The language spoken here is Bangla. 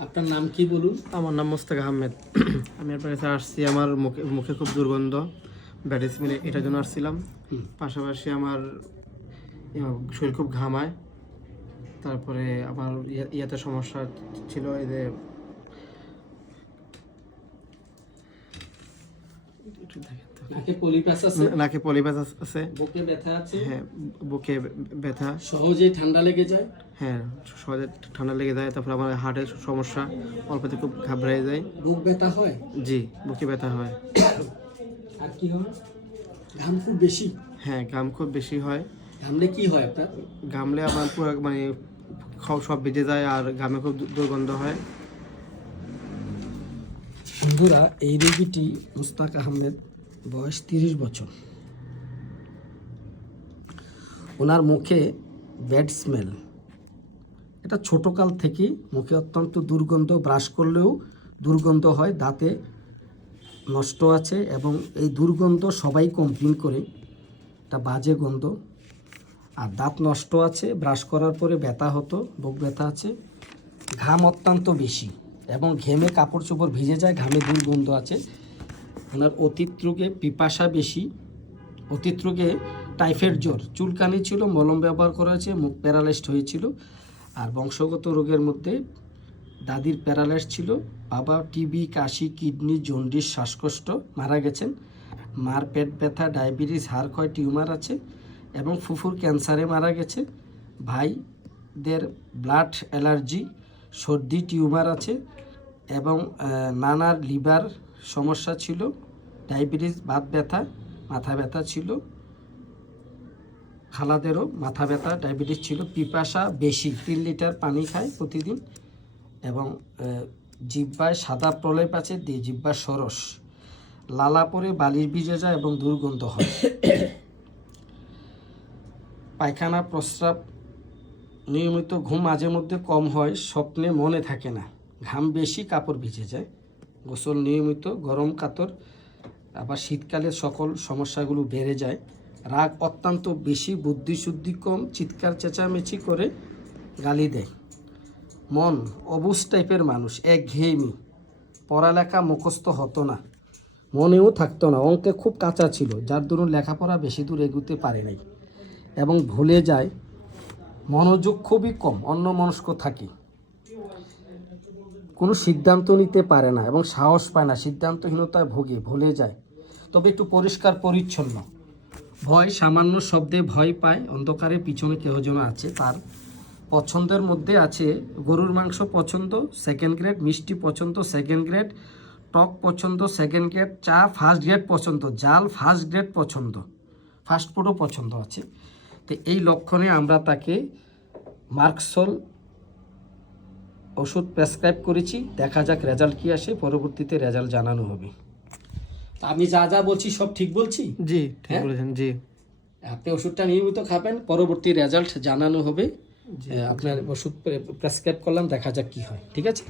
আপনার নাম কি বলুন? আমার নাম মোস্তাক আহমেদ। আমি আপনার কাছে আসছি আমার মুখে মুখে খুব দুর্গন্ধ। ব্যাডিস মিলে এটার জন্য আসছিলাম। পাশাপাশি আমার শরীর খুব ঘামায় তারপরে আমার ইয়া- ইয়াতে সমস্যা ছিল এই যে একটু দেখেন তো। নাকে পলিপাস আছে? নাকে আছে। বুকে ব্যথা আছে? হ্যাঁ বুকে ব্যথা। সহজেই ঠান্ডা লেগে যায়? হ্যাঁ সহজে ঠান্ডা লেগে যায় তারপরে আমার হার্টের সমস্যা অল্পতে খুব ঘাবড়ে যায়। বুক ব্যথা হয়? জি বুকে ব্যথা হয়। আর কি হয়? ঘাম খুব বেশি? হ্যাঁ ঘাম খুব বেশি হয়। ঘামলে কি হয় আপনার? ঘামলে আমার পুরো মানে সব ভিজে যায় আর ঘামে খুব দুর্গন্ধ হয়। বন্ধুরা, এই রোগীটি মুস্তাক আহমেদ, বয়স তিরিশ বছর। ওনার মুখে ব্যাড স্মেল। এটা ছোটকাল থেকে মুখে অত্যন্ত দুর্গন্ধ, ব্রাশ করলেও দুর্গন্ধ হয়, দাঁতে নষ্ট আছে এবং এই দুর্গন্ধ সবাই কমপ্লেন করে। এটা বাজে গন্ধ। আর দাঁত নষ্ট আছে, ব্রাশ করার পরে ব্যথা হতো, বুক ব্যথা আছে, ঘাম অত্যন্ত বেশি। এবং ঘেমে কাপড় চোপড় ভিজে যায়, ঘামে দুর্গন্ধ আছে। ওনার অতীত রোগে পিপাসা বেশি অতীত রোগে টাইফয়েড জ্বর। চুলকানি ছিল, মলম ব্যবহার করা হয়েছে, মুখ প্যারালাইজড হয়েছিল। আর বংশগত রোগের মধ্যে দাদির প্যারালাইজ ছিল। বাবা টিবি, কাশি, কিডনি, জন্ডিস, শ্বাসকষ্ট, মারা গেছেন। মার পেট ব্যথা, ডায়াবেটিস, হাড় ক্ষয়, টিউমার আছে এবং ফুফুর ক্যান্সারে মারা গেছে। ভাইদের ব্লাড অ্যালার্জি, সর্দি, টিউমার আছে। এবং নানার লিভার সমস্যা ছিল ডায়াবেটিস বাত ব্যথা মাথা ব্যথা ছিল খালাদেরও মাথা ব্যথা ডায়াবেটিস ছিল পিপাসা বেশি তিন লিটার পানি খায় প্রতিদিন এবং আহ, জিহ্বায় সাদা প্রলেপ আছে দিয়ে জিহ্বা সরস। লালা পরে বালির ভিজে যায় এবং দুর্গন্ধ হয়। পায়খানা প্রস্রাব নিয়মিত ঘুম মাঝে মধ্যে কম হয় স্বপ্নে মনে থাকে না। ঘাম বেশি, কাপড় ভিজে যায়। গোসল নিয়মিত, গরম কাতর। আবার শীতকালে সকল সমস্যাগুলো বেড়ে যায়। রাগ অত্যন্ত বেশি বুদ্ধিশুদ্ধি কম, চিৎকার, চেঁচামেচি করে গালি দেয়। মন অবুজ টাইপের মানুষ এক ঘেয়েমি পড়ালেখা মুখস্থ হতো না। মনেও থাকতো না। অঙ্কে খুব কাঁচা ছিল, যার দরুন লেখাপড়া বেশি দূর এগুতে পারে নাই। এবং ভুলে যায়। মনোযোগ খুবই কম অন্য মনস্ক থাকে। কোনো সিদ্ধান্ত নিতে পারে না এবং সাহস পায় না, সিদ্ধান্তহীনতায় ভোগে, ভুলে যায়। তবে একটু পরিষ্কার, পরিচ্ছন্ন। ভয়, সামান্য শব্দে ভয় পায়, অন্ধকারে পিছনে কেউ যেন আছে, তার পছন্দের মধ্যে আছে। গরুর মাংস পছন্দ সেকেন্ড গ্রেড মিষ্টি পছন্দ সেকেন্ড গ্রেড টক পছন্দ সেকেন্ড গ্রেড চা ফার্স্ট গ্রেড পছন্দ, জাল ফার্স্ট গ্রেড পছন্দ। ফাস্ট ফুডও পছন্দ আছে। তো এই লক্ষণে আমরা তাকে মার্কসল ওষুধ প্রেসক্রাইব করেছি দেখা যাক রেজাল্ট কি আসে পরবর্তীতে রেজাল্ট জানানো হবে। আমি যা যা বলছি সব ঠিক বলছি? জি ঠিক হ্যাঁ? বলেছেন জি। আপনি ওষুধটা নিয়মিত খাবেন পরবর্তী রেজাল্ট জানানো হবে। আপনার ওষুধ প্রেসক্রাইব করলাম দেখা যাক কি হয় ঠিক আছে?